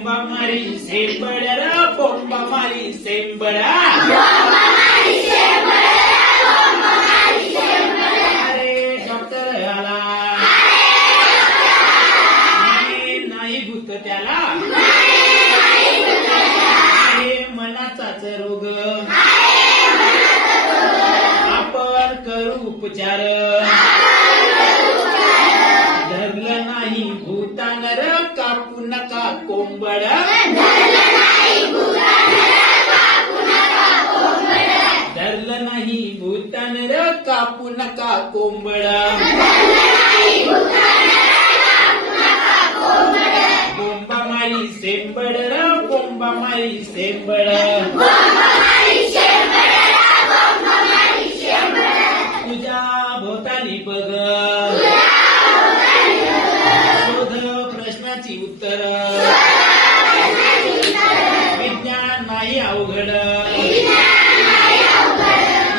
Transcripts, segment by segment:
बोंबा मारी सेंबड र बोंबा मारी सेंबड अरे डॉक्टर आला नाही भूत त्याला आहे मनाचाच रोग आपण करू उपचार धरलं नाही भूतान र कापू नका कोंबड धरलं नाही भूतान र कापू नका कोंबड बोंबा मारी सेंबड र बोंबा मारी सेंबड तुझ्या भोवताली बघ शोध प्रश्नाची उत्तर विज्ञान नाही अवघड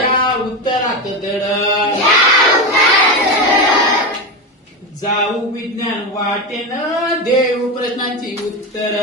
या उत्तरात दड जाऊ विज्ञान वाटेन देऊ प्रश्नांची उत्तर